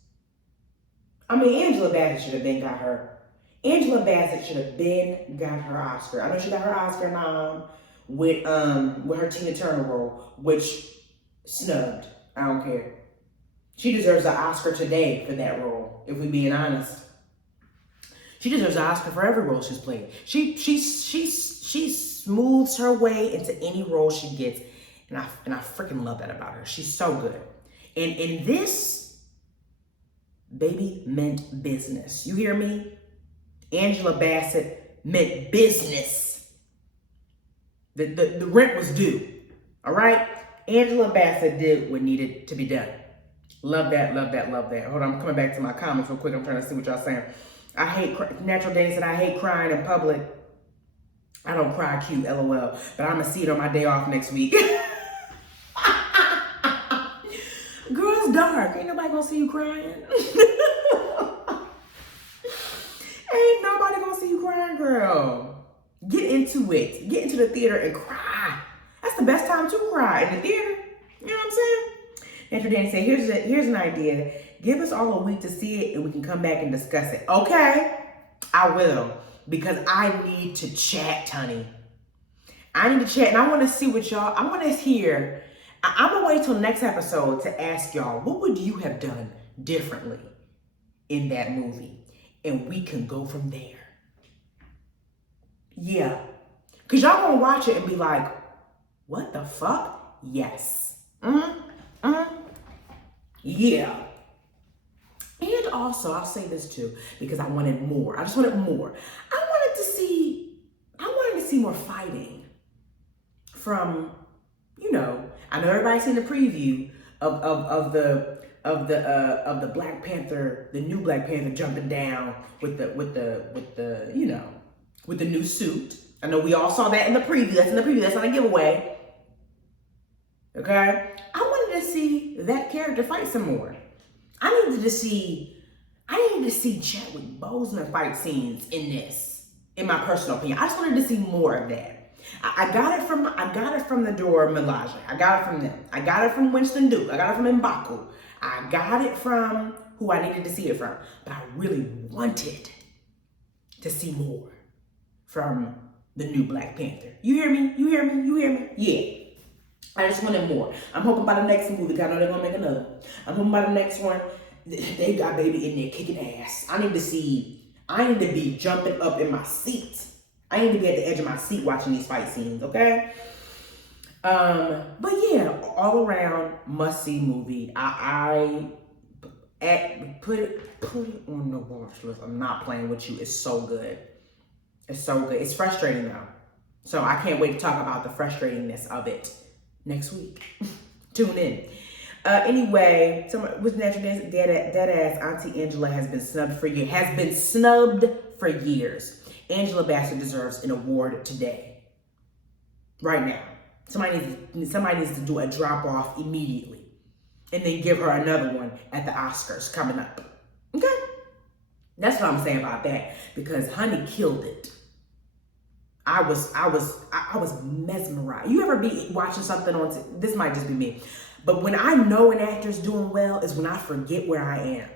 I mean, Angela Bassett should have been got her. Angela Bassett should have been got her Oscar. I know she got her Oscar nom with her Tina Turner role, which snubbed. I don't care. She deserves an Oscar today for that role, if we're being honest. She deserves an Oscar for every role she's played. She smooths her way into any role she gets, and I freaking love that about her. She's so good. And in this, baby meant business. You hear me? Angela Bassett meant business. The rent was due. All right? Angela Bassett did what needed to be done. Love that, love that, love that. Hold on, I'm coming back to my comments real quick. I'm trying to see what y'all saying. I hate, Natural Danny said, I hate crying in public. I don't cry cute, LOL. But I'm going to see it on my day off next week. Girl, it's dark. Ain't nobody going to see you crying. Ain't nobody going to see you crying, girl. Get into it. Get into the theater and cry. That's the best time to cry, in the theater. You know what I'm saying? Natural Danny said, here's an idea. Give us all a week to see it and we can come back and discuss it. Okay, I will. Because I need to chat, honey. I need to chat and I want to see what y'all, I want to hear. I'm going to wait till next episode to ask y'all, what would you have done differently in that movie? And we can go from there. Yeah. Because y'all going to watch it and be like, what the fuck? Yes. Yeah. And also, I'll say this too, because I wanted more. I just wanted more. I wanted to see more fighting from, you know, I know everybody's seen the preview of the Black Panther, the new Black Panther jumping down with the you know, with the new suit. I know we all saw that in the preview. That's in the preview. That's not a giveaway. Okay? I wanted to see that character fight some more. I needed to see Chadwick Boseman fight scenes in this, in my personal opinion. I just wanted to see more of that. I got it from the Dora Milaje. I got it from them. I got it from Winston Duke. I got it from M'Baku. I got it from who I needed to see it from. But I really wanted to see more from the new Black Panther. You hear me? You hear me? You hear me? Yeah. I just wanted more. I'm hoping by the next movie, because I know they're going to make another. I'm hoping by the next one, they got baby in there kicking ass. I need to be jumping up in my seat. I need to be at the edge of my seat watching these fight scenes, okay? But yeah, all around must-see movie. I put it on the watch list. I'm not playing with you. It's so good. It's so good. It's frustrating though. So I can't wait to talk about the frustratingness of it next week. Tune in. Anyway, with Natural Dead ass Auntie Angela has been snubbed for years. Angela Bassett deserves an award today. Right now. Somebody needs to do a drop off immediately. And then give her another one at the Oscars coming up. Okay? That's what I'm saying about that. Because honey killed it. I was mesmerized. You ever be watching something on, this might just be me, but when I know an actor's doing well is when I forget where I am.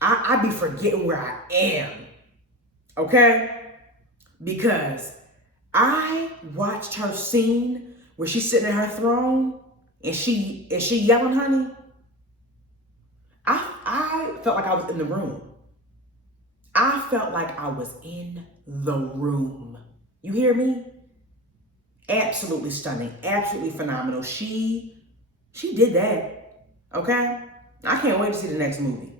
I be forgetting where I am. Okay? Because I watched her scene where she's sitting in her throne and she yelling, honey. I felt like I was in the room. I felt like I was in the room. You hear me? Absolutely stunning. Absolutely phenomenal. She did that. Okay? I can't wait to see the next movie.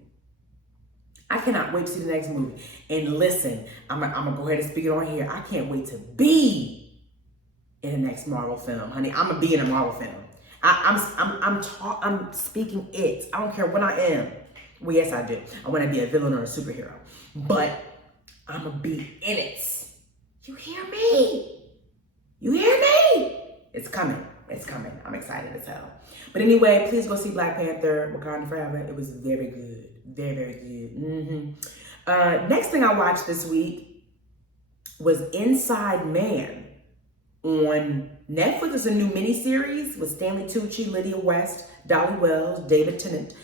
I cannot wait to see the next movie. And listen, I'm gonna go ahead and speak it on here. I can't wait to be in the next Marvel film, honey. I'm gonna be in a Marvel film. I'm speaking it. I don't care what I am. Well, yes, I do. I want to be a villain or a superhero, but I'm gonna be in it. You hear me? You hear me? It's coming. It's coming. I'm excited as hell. But anyway, please go see Black Panther, Wakanda Forever. It was very good. Very, very good. Next thing I watched this week was Inside Man on Netflix. It's a new miniseries with Stanley Tucci, Lydia West, Dolly Wells, David Tennant.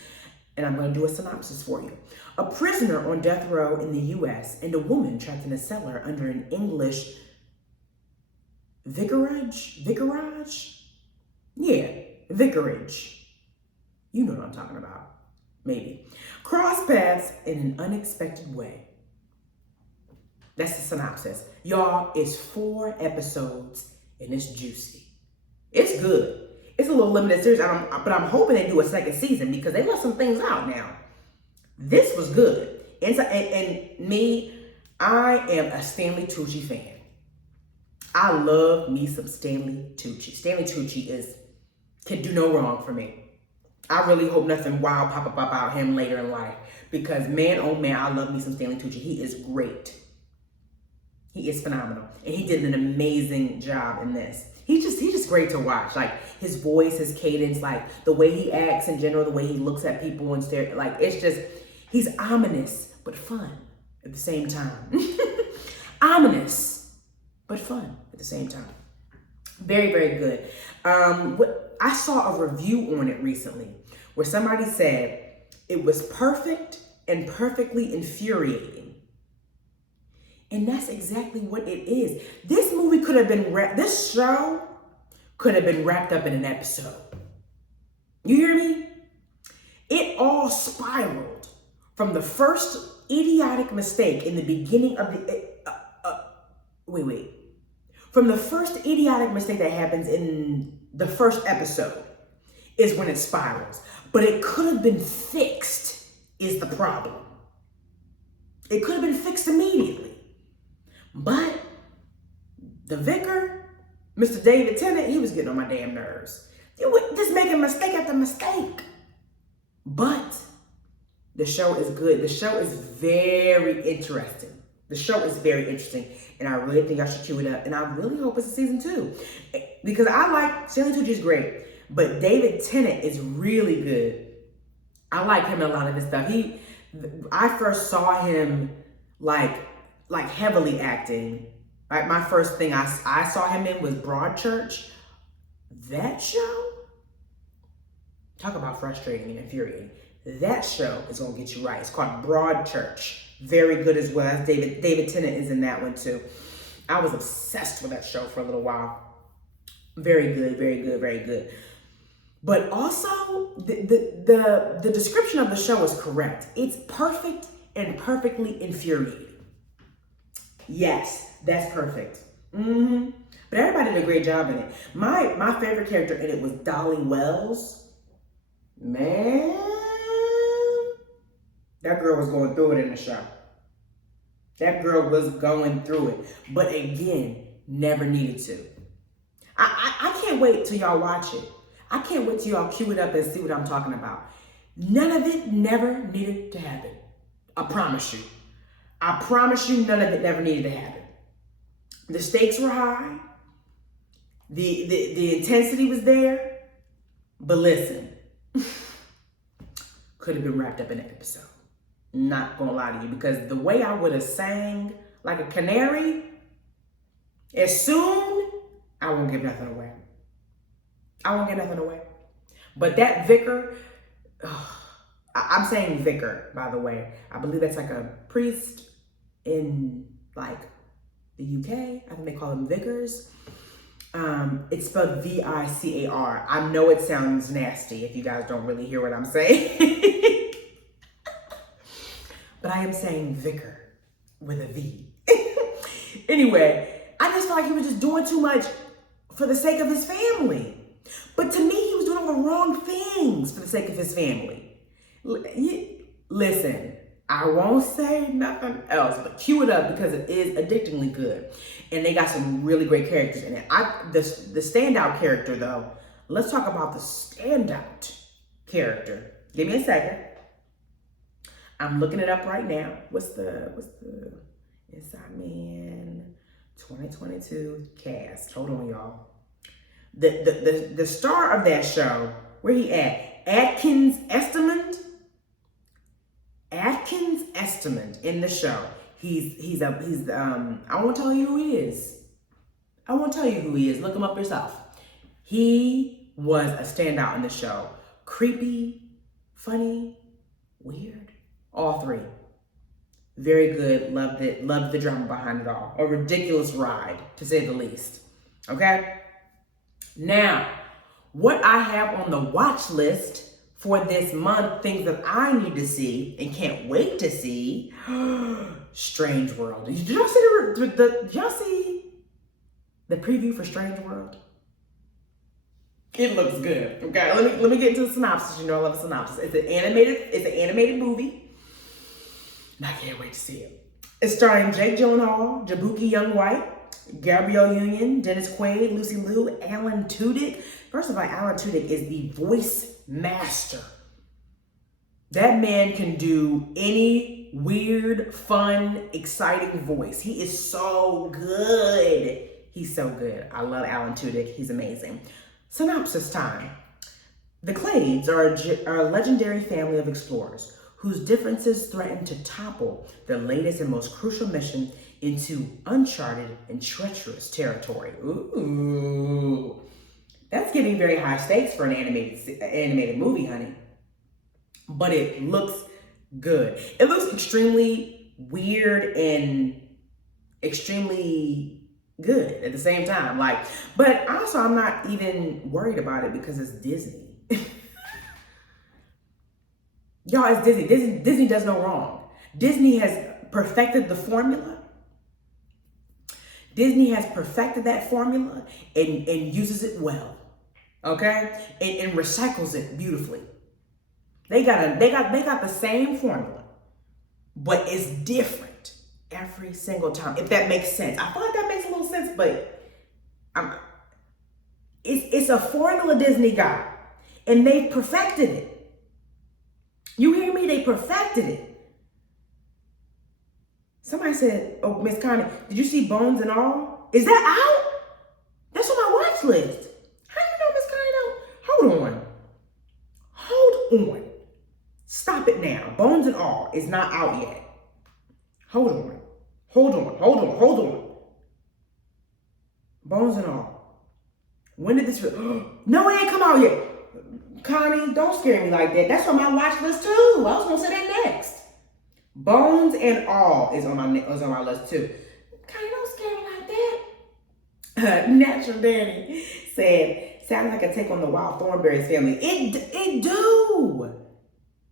And I'm going to do a synopsis for you. A prisoner on death row in the U.S. and a woman trapped in a cellar under an English vicarage? Yeah, vicarage. You know what I'm talking about. Maybe. Cross paths in an unexpected way. That's the synopsis. Y'all, it's 4 episodes and it's juicy. It's good. It's a little limited series, but I'm hoping they do a second season because they left some things out now. This was good. And me, I am a Stanley Tucci fan. I love me some Stanley Tucci. Stanley Tucci can do no wrong for me. I really hope nothing wild pop up about him later in life because man, oh man, I love me some Stanley Tucci. He is great. He is phenomenal. And he did an amazing job in this. He's just great to watch. Like his voice, his cadence, like the way he acts in general, the way he looks at people and stare, like it's just, he's ominous, but fun at the same time. Ominous, but fun at the same time. Very, very good. I saw a review on it recently where somebody said it was perfect and perfectly infuriating. And that's exactly what it is. This movie could have been, this show could have been wrapped up in an episode. You hear me? It all spiraled from the first idiotic mistake in the beginning of the, From the first idiotic mistake that happens in the first episode is when it spirals. But it could have been fixed is the problem. It could have been fixed immediately. But the vicar, Mr. David Tennant, he was getting on my damn nerves. He was just making mistake after mistake. But the show is good. The show is very interesting. The show is very interesting. And I really think I should cue it up. And I really hope it's a season 2. Because I like, Stanley Tucci is great. But David Tennant is really good. I like him in a lot of his stuff. I first saw him like heavily acting. Like my first thing I saw him in was Broadchurch. That show, talk about frustrating and infuriating. That show is gonna get you right. It's called Broadchurch. Very good as well. As David Tennant is in that one too. I was obsessed with that show for a little while. Very good, very good, very good. But also the description of the show is correct. It's perfect and perfectly infuriating. Yes, that's perfect. But everybody did a great job in it. My favorite character in it was Dolly Wells. Man, that girl was going through it in the show. That girl was going through it. But again, never needed to. I can't wait till y'all watch it. I can't wait till y'all cue it up and see what I'm talking about. None of it never needed to happen. I promise you. I promise you, none of it never needed to happen. The stakes were high. The intensity was there. But listen, could have been wrapped up in an episode. Not gonna lie to you, because the way I would have sang like a canary, as soon, I won't give nothing away. I won't give nothing away. But that vicar, I'm saying vicar, by the way. I believe that's like a priest in like the UK. I think they call them vicars. It's spelled V-I-C-A-R. I know it sounds nasty if you guys don't really hear what I'm saying. But I am saying vicar with a V. Anyway, I just felt like he was just doing too much for the sake of his family. But to me, he was doing all the wrong things for the sake of his family. Listen, I won't say nothing else, but cue it up because it is addictingly good. And they got some really great characters in it. The standout character, though, let's talk about the standout character. Give me a second. I'm looking it up right now. What's the Inside Man 2022 cast? Hold on, y'all. The star of that show, where he at? Atkins Estimand in the show. He's I won't tell you who he is. Look him up yourself. He was a standout in the show. Creepy, funny, weird. All three. Very good. Loved it. Loved the drama behind it all. A ridiculous ride, to say the least. Okay? Now, what I have on the watch list for this month, things that I need to see and can't wait to see. Strange World. Did y'all see the preview for Strange World? It looks good. Okay, let me get into the synopsis. You know I love a synopsis. It's an animated movie. And I can't wait to see it. It's starring Jake Gyllenhaal, Jabuki Young White, Gabrielle Union, Dennis Quaid, Lucy Liu, Alan Tudyk. First of all, Alan Tudyk is the voice master. That man can do any weird, fun, exciting voice. He is so good. He's so good. I love Alan Tudyk. He's amazing. Synopsis time. The Clades are a legendary family of explorers whose differences threaten to topple their latest and most crucial mission into uncharted and treacherous territory. Ooh. That's giving very high stakes for an animated movie, honey. But it looks good. It looks extremely weird and extremely good at the same time. But also I'm not even worried about it because it's Disney. Y'all, it's Disney. Disney does no wrong. Disney has perfected the formula. Disney has perfected that formula and uses it well. Okay? And recycles it beautifully. They got the same formula, but it's different every single time, if that makes sense. I feel like that makes a little sense, but it's a formula Disney got, and they've perfected it. You hear me? They perfected it. Somebody said, oh, Miss Connie, did you see Bones and All? Is that out? That's on my watch list. How do you know, Miss Connie? Hold on. Stop it now. Bones and All is not out yet. Hold on. Bones and All. When did this... No, it ain't come out yet. Connie, don't scare me like that. That's on my watch list too. I was gonna say that next. Bones and All is on my list too. Connie, don't scare me like that. Natural Danny said, sounds like a take on the Wild Thornberrys family. It do.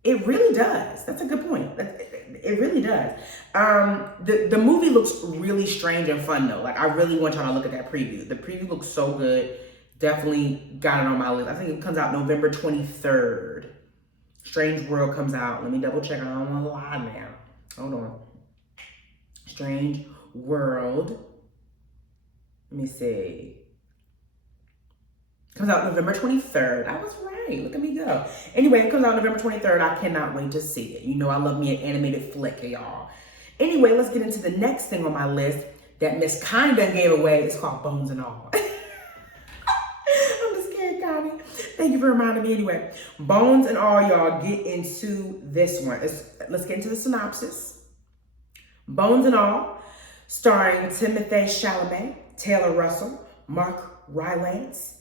It really does. That's a good point. It really does. The movie looks really strange and fun though. Like I really want y'all to look at that preview. The preview looks so good. Definitely got it on my list. I think it comes out November 23rd. Strange World comes out. Let me double check. I don't want to lie now. Hold on. Strange World. Let me see. Comes out November 23rd. I was right. Look at me go. Anyway, it comes out November 23rd. I cannot wait to see it. You know I love me an animated flick, y'all. Anyway, let's get into the next thing on my list that Miss Kinda gave away. It's called Bones and All. I'm just kidding, Connie. Thank you for reminding me anyway. Bones and All, y'all, get into this one. Let's get into the synopsis. Bones and All, starring Timothée Chalamet, Taylor Russell, Mark Rylance,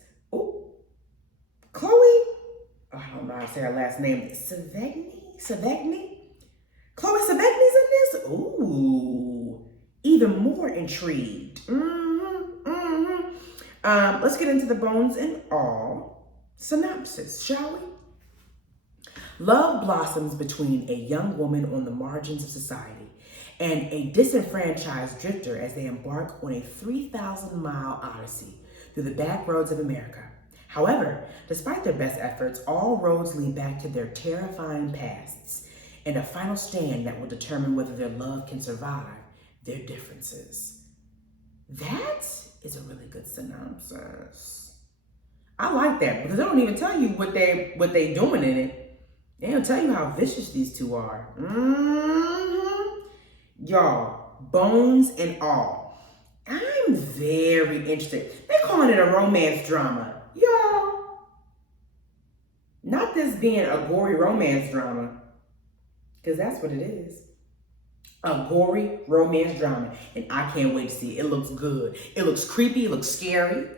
Chloe, I don't know how to say her last name, Sevigny? Chloe Sevigny's in this? Ooh, even more intrigued. Let's get into the Bones and All synopsis, shall we? Love blossoms between a young woman on the margins of society and a disenfranchised drifter as they embark on a 3,000-mile odyssey through the back roads of America. However, despite their best efforts, all roads lead back to their terrifying pasts and a final stand that will determine whether their love can survive their differences. That is a really good synopsis. I like that because they don't even tell you what they doing in it. They don't tell you how vicious these two are. Y'all, Bones and All. I'm very interested. They're calling it a romance drama. Y'all. Not this being a gory romance drama. Because that's what it is. A gory romance drama. And I can't wait to see it. It looks good. It looks creepy. It looks scary.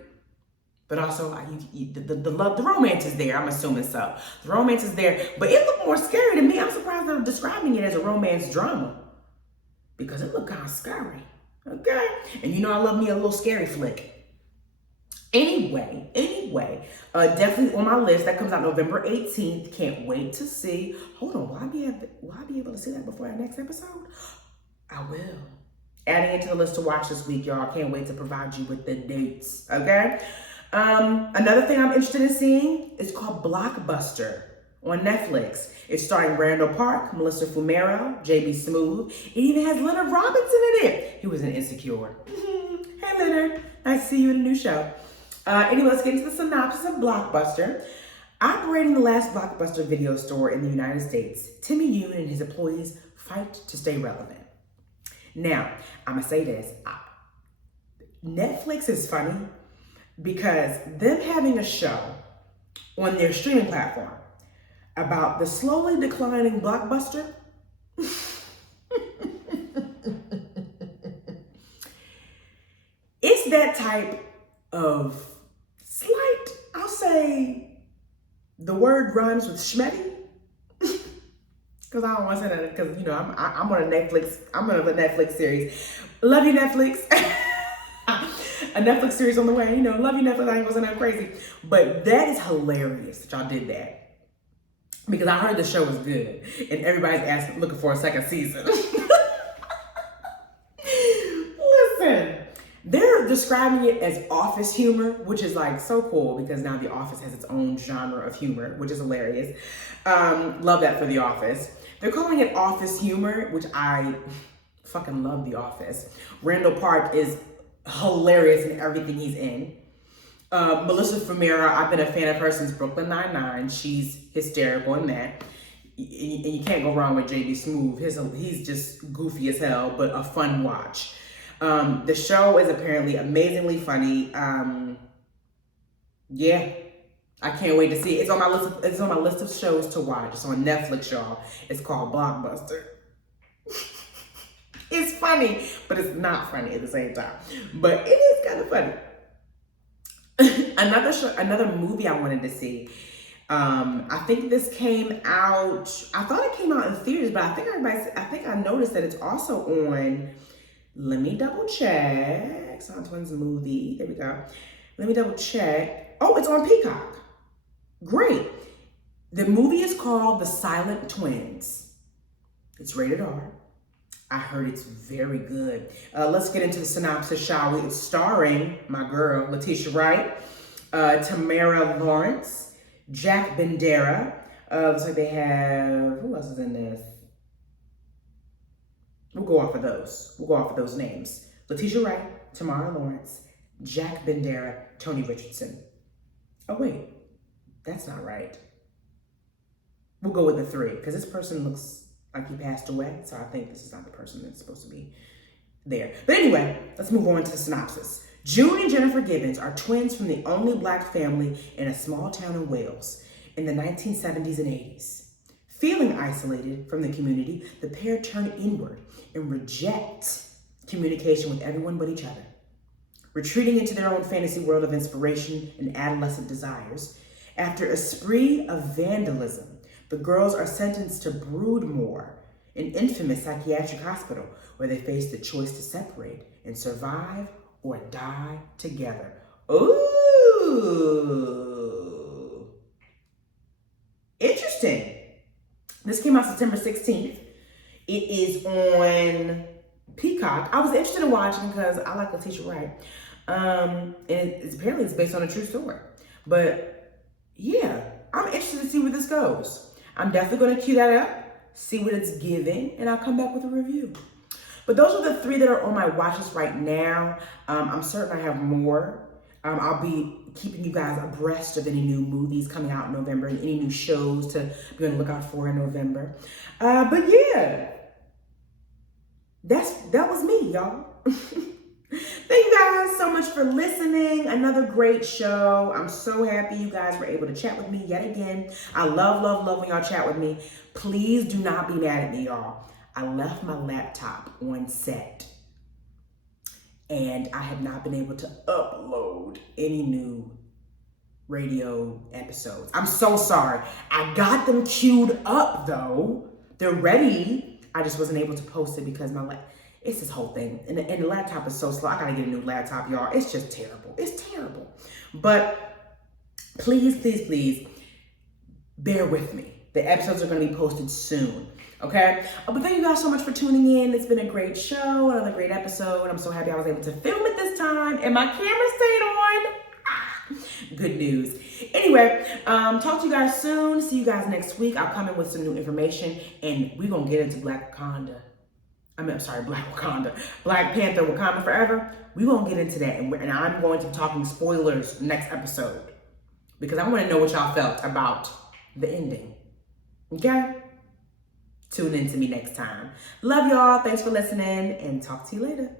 But also, the romance is there. I'm assuming so. The romance is there. But it looked more scary to me. I'm surprised they're describing it as a romance drama. Because it looked kind of scary. Okay? And you know I love me a little scary flick. Anyway, definitely on my list. That comes out November 18th. Can't wait to see. Hold on, will I be able to see that before our next episode? I will. Adding it to the list to watch this week, y'all. Can't wait to provide you with the dates, okay? Another thing I'm interested in seeing is called Blockbuster on Netflix. It's starring Randall Park, Melissa Fumero, JB Smoove. It even has Leonard Robinson in it. He was in Insecure. Hey, Leonard. Nice to see you in a new show. Anyway, let's get into the synopsis of Blockbuster. Operating the last Blockbuster video store in the United States, Timmy Yoon and his employees fight to stay relevant. Now, I'm gonna say this. Netflix is funny because them having a show on their streaming platform about the slowly declining Blockbuster, it's that type of slight, I'll say the word rhymes with schmetty. Because I don't want to say that because, you know, I'm on a Netflix series. Love you, Netflix. A Netflix series on the way, you know, love you, Netflix. I ain't gonna say nothing crazy. But that is hilarious that y'all did that. Because I heard the show was good and everybody's looking for a second season. Listen. They're describing it as office humor, which is like so cool because now The Office has its own genre of humor, which is hilarious. Love that for The Office. They're calling it office humor, which I fucking love The Office. Randall Park is hilarious in everything he's in. Melissa Fumero, I've been a fan of her since Brooklyn Nine-Nine. She's hysterical in that. And you can't go wrong with JB Smoove. He's just goofy as hell, but a fun watch. The show is apparently amazingly funny. Yeah, I can't wait to see it. It's on my list of shows to watch. It's on Netflix, y'all. It's called Blockbuster. It's funny, but it's not funny at the same time. But it is kind of funny. Another movie I wanted to see. I think this came out. I thought it came out in theaters, but I think I noticed that it's also on. Let me double check. Son Twins movie. There we go. Let me double check. Oh, it's on Peacock. Great. The movie is called The Silent Twins. It's rated R. I heard it's very good. Let's get into the synopsis, shall we? It's starring my girl, Letitia Wright, Tamara Lawrence, Jack Bendera. Looks like they have, who else is in this? We'll go off of those names. Letitia Wright, Tamara Lawrence, Jack Bendera, Tony Richardson. Oh wait, that's not right. We'll go with the three because this person looks like he passed away. So I think this is not the person that's supposed to be there. But anyway, let's move on to the synopsis. June and Jennifer Gibbons are twins from the only black family in a small town in Wales in the 1970s and 80s. Feeling isolated from the community, the pair turn inward and reject communication with everyone but each other. Retreating into their own fantasy world of inspiration and adolescent desires, after a spree of vandalism, the girls are sentenced to Broodmoor, an infamous psychiatric hospital where they face the choice to separate and survive or die together. Ooh. Interesting. This came out September 16th. It is on Peacock. I was interested in watching because I like Letitia Wright. And apparently it's based on a true story. But yeah, I'm interested to see where this goes. I'm definitely going to cue that up, see what it's giving, and I'll come back with a review. But those are the 3 that are on my watch list right now. I'm certain I have more. I'll be keeping you guys abreast of any new movies coming out in November and any new shows to be on the lookout for in November. But yeah, that was me, y'all. Thank you guys so much for listening. Another great show. I'm so happy you guys were able to chat with me yet again. I love when y'all chat with me. Please do not be mad at me, y'all. I left my laptop on set and I have not been able to upload any new radio episodes. I'm so sorry. I got them queued up though. They're ready. I just wasn't able to post it because it's this whole thing. And the laptop is so slow. I gotta get a new laptop, y'all. It's just terrible. It's terrible. But please, bear with me. The episodes are gonna be posted soon, okay? But thank you guys so much for tuning in. It's been a great show, another great episode. I'm so happy I was able to film it this time and my camera stayed on. Good news. Anyway, talk to you guys soon. See you guys next week. I'll come in with some new information and we're gonna get into Black Wakanda. Black Wakanda. Black Panther, Wakanda Forever. We won't get into that. And I'm going to be talking spoilers next episode. Because I want to know what y'all felt about the ending. Okay? Tune in to me next time. Love y'all. Thanks for listening. And talk to you later.